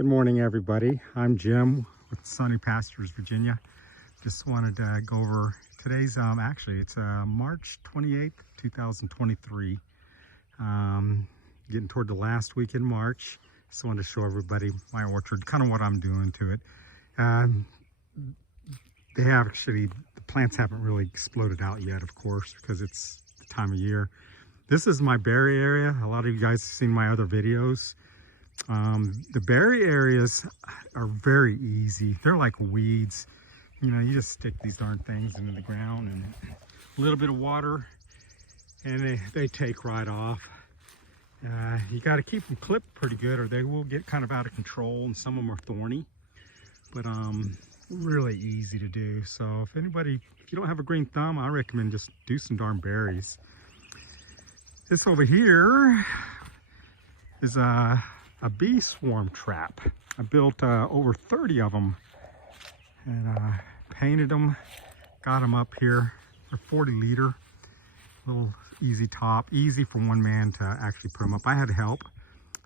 Good morning, everybody. I'm Jim with Sunny Pastures, Virginia. Just wanted to go over today's, actually, it's March 28th, 2023. Getting toward the last week in March. Just wanted to show everybody my orchard, kind of what I'm doing to it. They have actually, the plants haven't really exploded out yet, of course, because it's the time of year. This is my berry area. A lot of you guys have seen my other videos. The berry areas are very easy. They're like weeds. You know, you just stick these darn things into the ground and a little bit of water and they take right off. You got to keep them clipped pretty good or they will get kind of out of control, and some of them are thorny, but really easy to do. So if you don't have a green thumb, I recommend just do some darn berries. This over here is a bee swarm trap. I built over 30 of them and painted them, got them up here. They're 40 liter, little easy top, easy for one man to actually put them up. I had help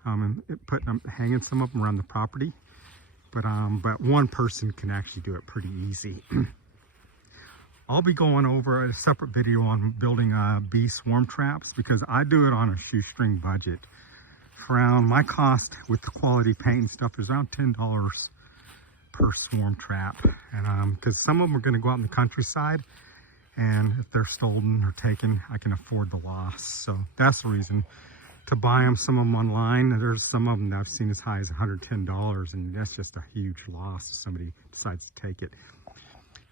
hanging some of them around the property, but one person can actually do it pretty easy. I'll be going over a separate video on building bee swarm traps because I do it on a shoestring budget. Around my cost with the quality paint and stuff is around $10 per swarm trap, and because some of them are going to go out in the countryside, and if they're stolen or taken, I can afford the loss. So that's the reason to buy them. Some of them online, there's some of them that I've seen as high as $110, and that's just a huge loss if somebody decides to take it.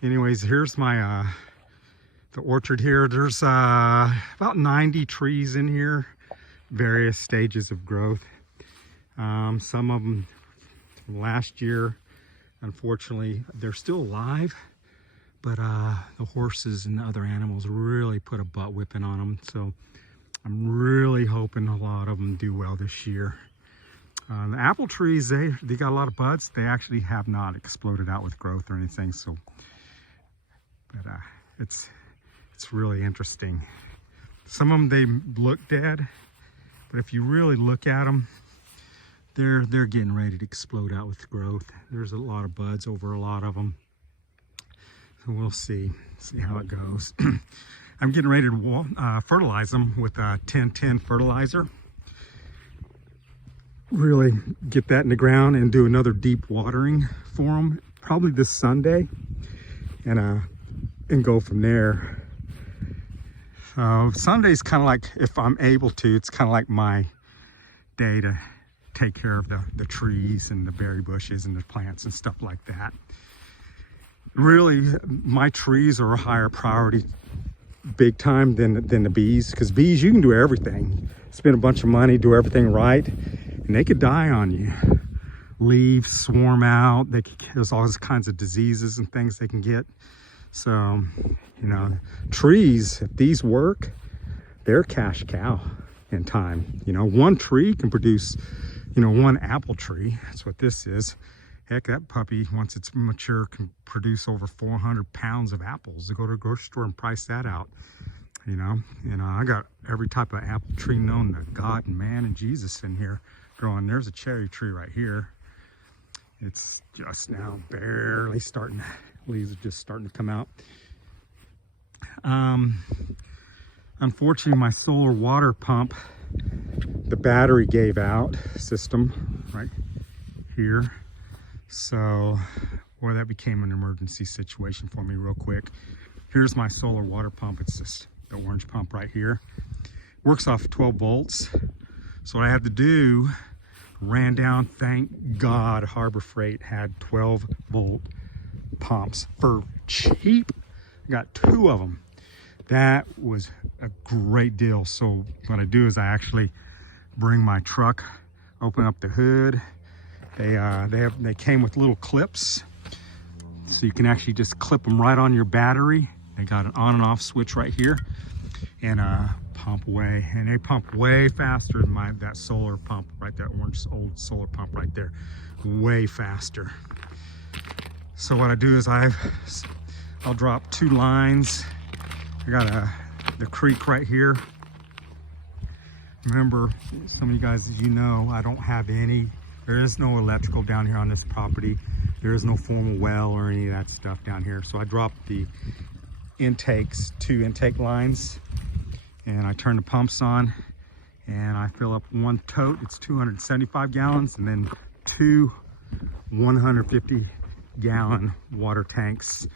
Anyways, here's my the orchard here. There's about 90 trees in here, various stages of growth. Some of them from last year, unfortunately, they're still alive, but the horses and the other animals really put a butt whipping on them. So I'm really hoping a lot of them do well this year. The apple trees, they got a lot of buds. They actually have not exploded out with growth or anything. So, but it's really interesting. Some of them, they look dead. But if you really look at them, they're getting ready to explode out with growth. There's a lot of buds over a lot of them. So we'll see how it goes. I'm getting ready to fertilize them with a 10-10 fertilizer. Really get that in the ground and do another deep watering for them, probably this Sunday, and go from there. Sunday's kind of like, if I'm able to, it's kind of like my day to take care of the trees and the berry bushes and the plants and stuff like that. Really, my trees are a higher priority big time than the bees, because bees, you can do everything. Spend a bunch of money, do everything right, and they could die on you. Leaves swarm out, there's all kinds of diseases and things they can get. So, you know, trees, if these work, they're a cash cow in time. You know, one tree can produce, you know, one apple tree. That's what this is. Heck, that puppy, once it's mature, can produce over 400 pounds of apples. To go to a grocery store and price that out. You know, I got every type of apple tree known to God and man and Jesus in here growing. There's a cherry tree right here. It's just now barely starting, leaves are just starting to come out. Unfortunately, my solar water pump, the battery gave out system right here. So, boy, that became an emergency situation for me real quick. Here's my solar water pump. It's just the orange pump right here. Works off 12 volts. So what I had to do, ran down, thank God Harbor Freight had 12 volt pumps for cheap. I got 2 of them. That was a great deal. So what I do is I actually bring my truck, open up the hood. They came with little clips, so you can actually just clip them right on your battery. They got an on and off switch right here, and pump away, and they pump way faster than that solar pump right there, orange old solar pump right there, way faster. So what I do is I'll drop 2 lines. I got the creek right here. Remember, some of you guys, as you know, I don't have any There is no electrical down here on this property. There is no formal well or any of that stuff down here. So I dropped the intakes, 2 intake lines, and I turn the pumps on and I fill up 1 tote. It's 275 gallons, and then 2 150 gallon water tanks.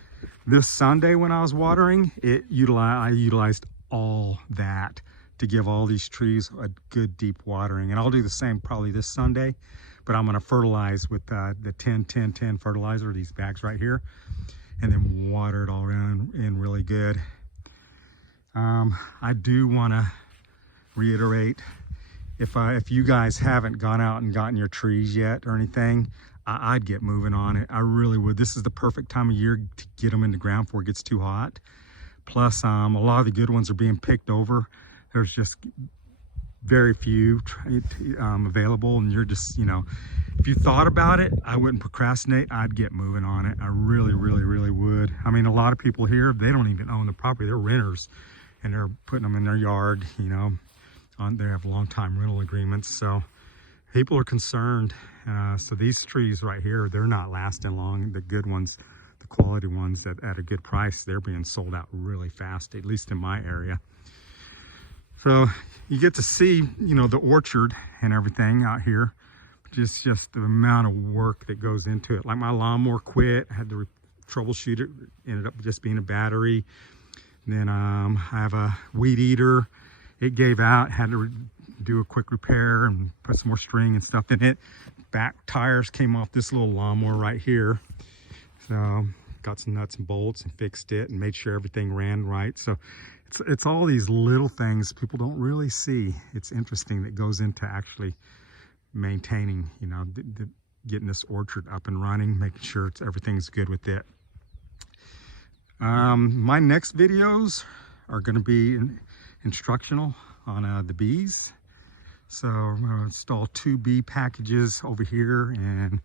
This Sunday when I was watering, I utilized all that to give all these trees a good deep watering. And I'll do the same probably this Sunday, but I'm gonna fertilize with the 10-10-10 fertilizer, these bags right here, and then water it all around in really good. I do wanna reiterate, if you guys haven't gone out and gotten your trees yet or anything, I'd get moving on it. I really would. This is the perfect time of year to get them in the ground before it gets too hot. Plus, a lot of the good ones are being picked over. There's just very few available, and you're just, if you thought about it, I wouldn't procrastinate. I'd get moving on it. I really, really, really would. I mean, a lot of people here, they don't even own the property. They're renters, and they're putting them in their yard, they have long-time rental agreements. So people are concerned. So these trees right here, they're not lasting long. The good ones, the quality ones at a good price, they're being sold out really fast, at least in my area. So you get to see, the orchard and everything out here. Just the amount of work that goes into it. Like my lawnmower quit, I had to troubleshoot it, ended up just being a battery. Then I have a weed eater. It gave out, had to do a quick repair and put some more string and stuff in it. Back tires came off this little lawnmower right here. So got some nuts and bolts and fixed it and made sure everything ran right. So it's all these little things people don't really see. It's interesting that goes into actually maintaining, getting this orchard up and running, making sure everything's good with it. My next videos are going to be instructional on the bees. So I'm going to install 2 bee packages over here, and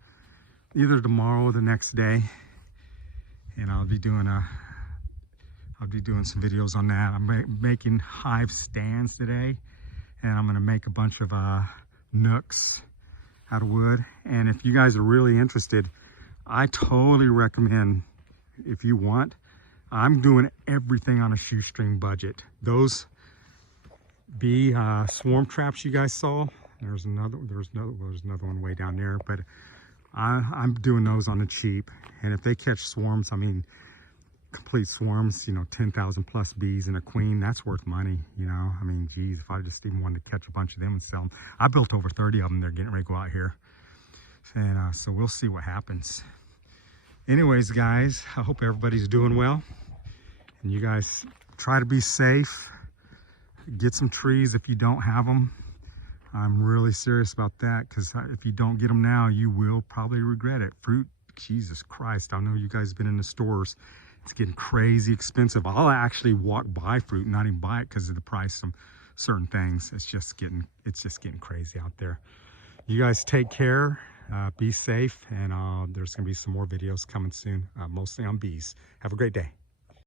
either tomorrow or the next day, and I'll be doing some videos on that. I'm making hive stands today, and I'm going to make a bunch of nooks out of wood. And if you guys are really interested, I totally recommend, if you want, I'm doing everything on a shoestring budget. Those bee swarm traps you guys saw, there's another one way down there, but I'm doing those on the cheap. And if they catch swarms, I mean complete swarms, 10,000 plus bees and a queen, that's worth money. I mean, geez, if I just even wanted to catch a bunch of them and sell them. I built over 30 of them. They're getting ready to go out here, and so we'll see what happens. Anyways, guys, I hope everybody's doing well, and you guys try to be safe. Get some trees if you don't have them. I'm really serious about that, because if you don't get them now, you will probably regret it. Fruit, Jesus Christ, I know you guys have been in the stores. It's getting crazy expensive. I'll actually walk by fruit and not even buy it because of the price of certain things. It's just getting crazy out there. You guys take care, be safe, and there's gonna be some more videos coming soon, mostly on bees. Have a great day.